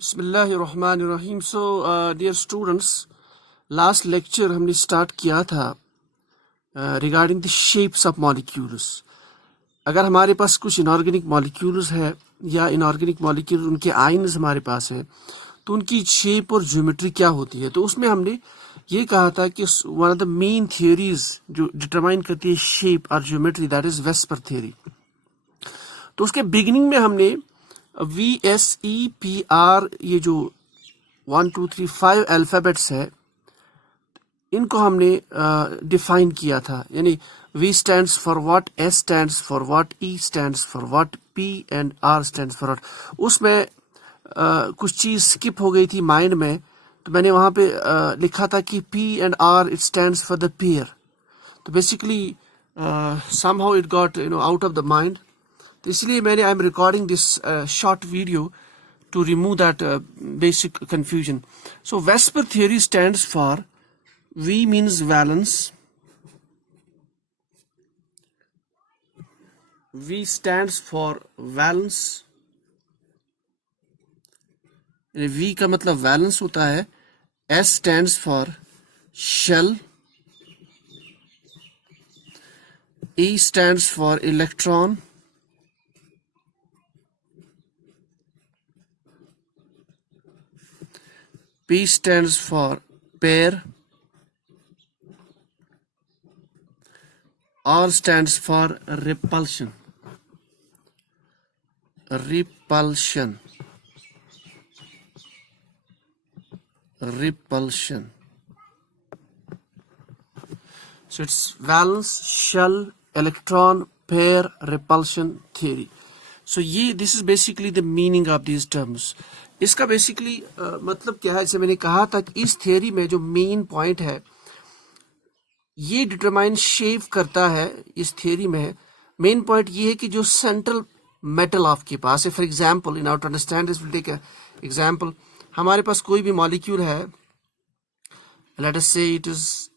बिस्मिल्लाहिर्रहमानिर्रहीम। So dear students, last lecture हमने start किया था regarding the shapes of molecules. अगर हमारे पास कुछ इनऑर्गेनिक मॉलिक्यूल्स है या इनऑर्गेनिक मॉलिक्यूल उनके आयन्स हमारे पास है तो उनकी शेप और ज्योमेट्री क्या होती है। तो उसमें हमने ये कहा था कि one of the main theories जो डिटरमाइन करती है शेप और geometry, that is VSEPR theory. तो उसके बिगिनिंग में हमने VSEPR, ये जो 1 2 3 5 अल्फाबेट्स है, इनको हमने डिफाइन किया था। यानी V stands for what, S stands for what, E stands for what, P and R stands for what. उसमें कुछ चीज स्किप हो गई थी माइंड में, तो मैंने वहां पे लिखा था कि P and R it stands for the pair. तो basically somehow it got out of the mind, तो इसलिए मैंने I am recording this short video to remove that basic confusion. So Vesper theory stands for V means valence, V stands for valence, V का मतलब valence होता है, S stands for shell, E stands for electron, P stands for pair, R stands for repulsion. Repulsion. Repulsion. So it's valence, shell, electron, pair, repulsion theory. So this is basically the meaning of these terms. इसका basically मतलब क्या है, जैसे मैंने कहा था कि इस थियोरी में जो मेन पॉइंट है ये डिटरमाइन शेप करता है। इस थियोरी में मेन पॉइंट ये है कि जो सेंट्रल मेटल आपके पास है, for example in order to understand this will take example. हमारे पास कोई भी मॉलिक्यूल है, let us say it is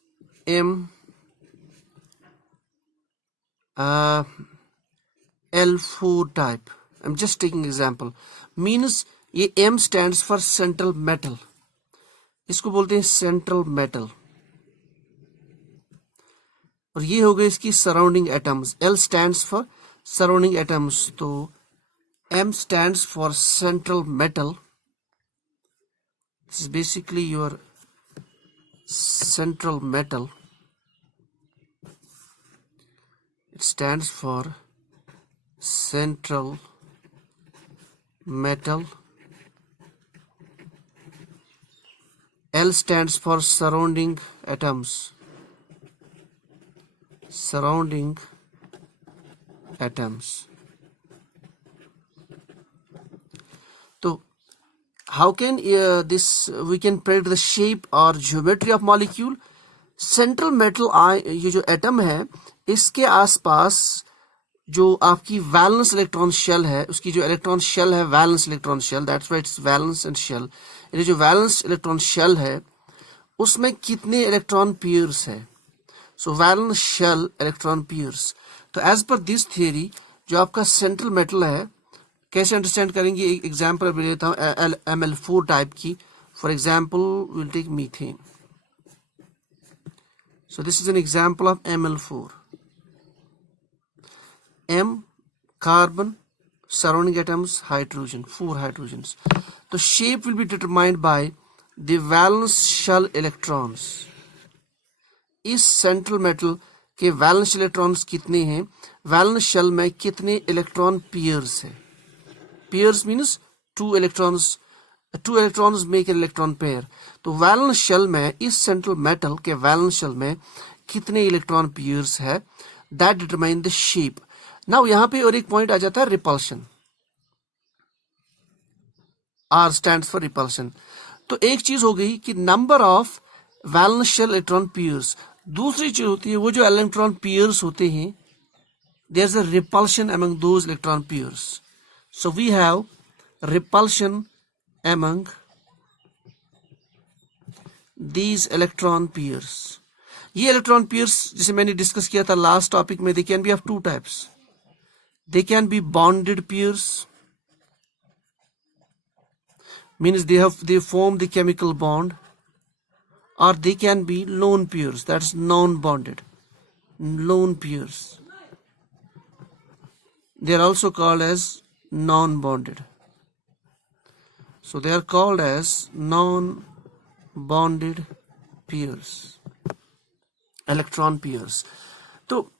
L4 type, I'm just taking example, means ये M stands for central metal, इसको बोलते हैं सेंट्रल मेटल, और ये हो गए इसकी surrounding atoms. L stands for surrounding atoms, तो M stands for central metal. This is basically your central metal. It stands for central metal. L stands for surrounding atoms. Surrounding atoms. So how can we can predict the shape or geometry of molecule? Central metal ये जो atom है इसके आसपास जो आपकी valence electron shell है, उसकी जो इलेक्ट्रॉन शेल है valence electron shell, that's why it's valence and shell. ये जो वैलेंस इलेक्ट्रॉन शेल है उसमें कितने इलेक्ट्रॉन पेयर्स है, सो वैलेंस शेल इलेक्ट्रॉन पेयर्स। तो एज पर दिस थियरी जो आपका सेंट्रल मेटल है, कैसे अंडरस्टैंड करेंगे, एक एग्जांपल मैं लेता हूँ ML4 टाइप की। For example will take methane, so this is an example of ML4। M carbon, surrounding atoms hydrogen, 4 hydrogens. The shape will be determined by the valence shell electrons. इस central metal के valence electrons कितने हैं, valence shell में कितने electron pairs हैं। Pairs means two electrons make an electron pair. तो valence shell में इस सेंट्रल मेटल के वैलेंस शेल में कितने इलेक्ट्रॉन पेयर्स है, that determine the shape. Now यहाँ पे और एक पॉइंट आ जाता है repulsion, R stands for repulsion. तो एक चीज हो गई कि number of valence shell electron pairs, दूसरी चीज होती है वो जो इलेक्ट्रॉन पेयर्स होते हैं, there is a repulsion among those electron pairs. So we have repulsion among these electron pairs. ये इलेक्ट्रॉन पेयर्स जिसे मैंने डिस्कस किया था लास्ट टॉपिक में, they can be of two types, they can be bonded pairs means they form the chemical bond, or they can be lone pairs, that's non-bonded. Lone pairs, they are also called as non-bonded. So they are called as non-bonded pairs, electron pairs. So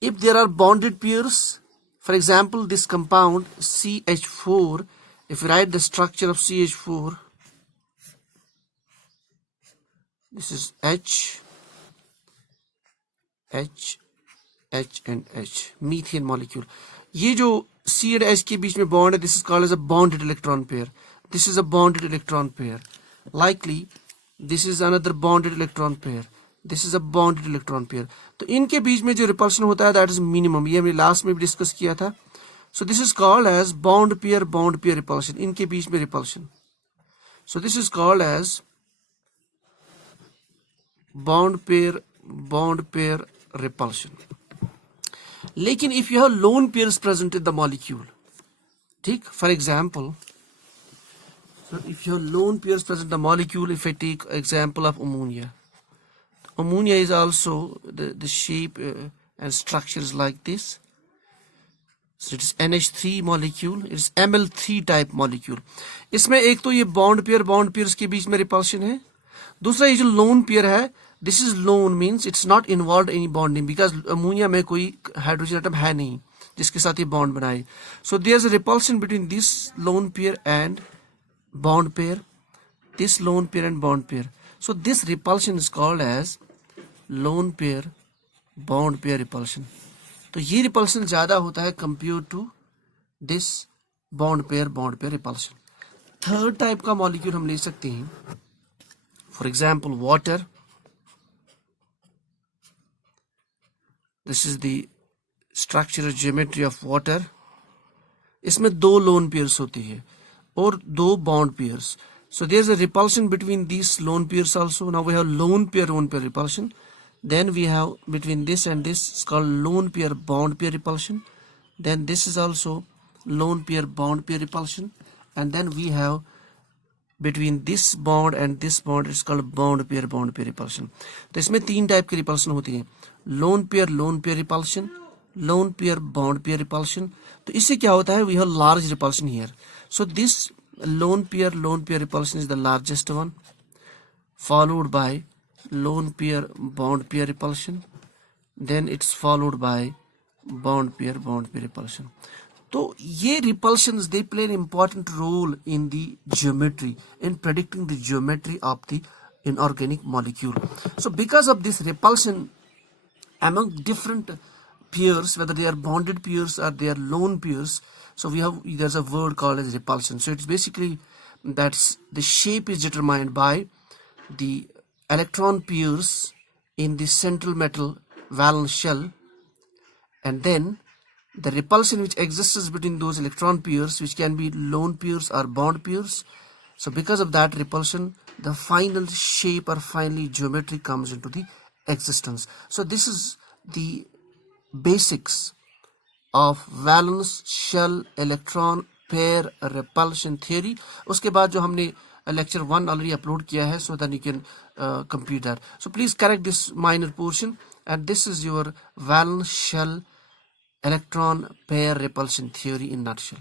if there are bonded pairs, for example, this compound CH4, if you write the structure of CH4, this is H, H, H and H, methane molecule. ये जो C and H के बीच में bond है, this is called as a bonded electron pair. This is a bonded electron pair. Likely, this is another bonded electron pair. This is a bonded electron pair. तो इनके बीच में जो repulsion होता है, that is minimum. ये हमने last में भी discuss किया था. So this is called as bond pair repulsion. इनके बीच में repulsion. So this is called as bond pair repulsion. लेकिन if you have lone pairs present in the molecule, ठीक, for example, so if you have lone pairs present in the molecule, if I take example of ammonia, ammonia is also the shape and structure is like this. So it is NH3 molecule, it is Ml3 type molecule. इसमें एक तो ये bond pairs के बीच में repulsion है. दूसरा ये जो lone pair है, this is lone means it's not involved any bonding because ammonia में कोई hydrogen atom है नहीं जिसके साथ ये bond बनाए. So there's a repulsion between this lone pair and bond pair, this lone pair and bond pair. So this repulsion is called as lone pair bond pair repulsion. तो ये repulsion ज़्यादा होता है compared to this bond pair repulsion. Third type का molecule हम ले सकते हैं. For example, water. This is the structural geometry of water. इसमें दो lone pairs होती है और दो bond pairs. So there's a repulsion between these lone pairs also. Now we have lone pair repulsion. Then we have between this and this, it's called lone pair bond pair repulsion. Then this is also lone pair bond pair repulsion. And then we have between this bond and this bond, it's called bond pair repulsion. तो इसमें तीन type की repulsion होती है. Lone pair repulsion, lone pair bond pair repulsion. तो इससे क्या होता है? We have large repulsion here. So this lone pair repulsion is the largest one, followed by lone pair bond pair repulsion. Then it's followed by bond pair repulsion. So ये repulsions, they play an important role in the geometry, in predicting the geometry of the inorganic molecule. So because of this repulsion among different pairs, whether they are bonded pairs or they are lone pairs, so there's a word called as repulsion. So it's basically that's the shape is determined by the electron pairs in the central metal valence shell, and then the repulsion which exists between those electron pairs, which can be lone pairs or bond pairs. So because of that repulsion, the final shape or finally geometry comes into the existence. So this is the basics of valence shell electron pair repulsion theory. उसके बाद जो हमने lecture 1 already upload किया है, so then you can complete that. So please correct this minor portion, and this is your valence shell electron pair repulsion theory in nutshell.